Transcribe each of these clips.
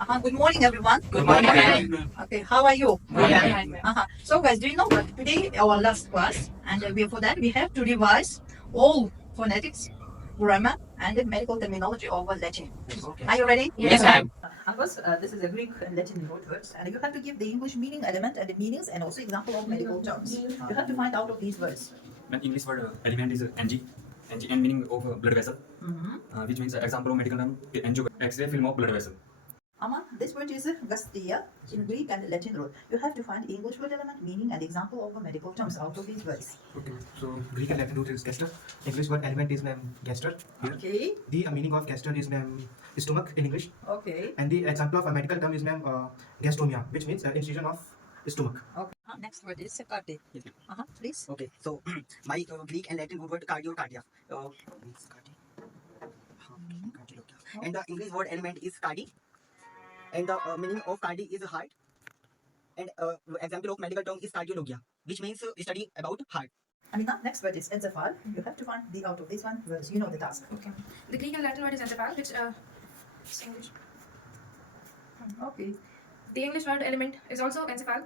Good morning, everyone. Good morning. Okay, how are you? Good. So, guys, do you know that today our last class, and before that we have to revise all phonetics, grammar, and the medical terminology of Latin. Okay. Are you ready? Yes, ma'am. Of course, this is a Greek and Latin root words, and you have to give the English meaning element and the meanings, and also example of medical terms. You have to find out of these words. An English word element is ng, and meaning of blood vessel, which means example of medical term angio, X-ray film of blood vessel. This word is gastia in Greek and Latin root. You have to find English word element, meaning, and example of medical terms out of these words. Okay. So Greek and Latin root is gaster. English word element is name gaster. Here. Okay. The meaning of gaster is name stomach in English. Okay. And the example of a medical term is name gastomia, which means incision of stomach. Okay. Next word is cardi. Yes, Please. okay, so my Greek and Latin root word cardio, cardia. And the English word element is cardi. And the meaning of cardi is heart. And example of medical term is cardiologia, which means study about heart. Next word is encephal. You have to find the out of this one words. You know the task. Okay. The Greek and Latin word is encephal, which English. Okay. The English word element is also encephal.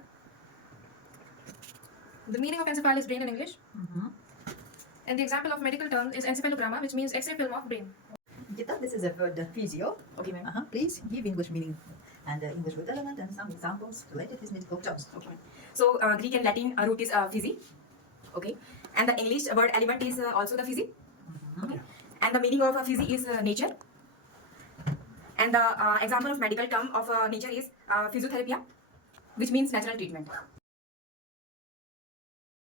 The meaning of encephal is brain in English. And the example of medical term is encephalogramma, which means X-ray film of brain. Gita, this is a word physio. Okay, ma'am. Please give English meaning and English word element and some examples related with medical terms. Okay. So Greek and Latin root is kyzy. Okay. And the English word element is also the kyzy. Okay. And the meaning of kyzy is nature. And the example of medical term of nature is physiotherapy, which means natural treatment.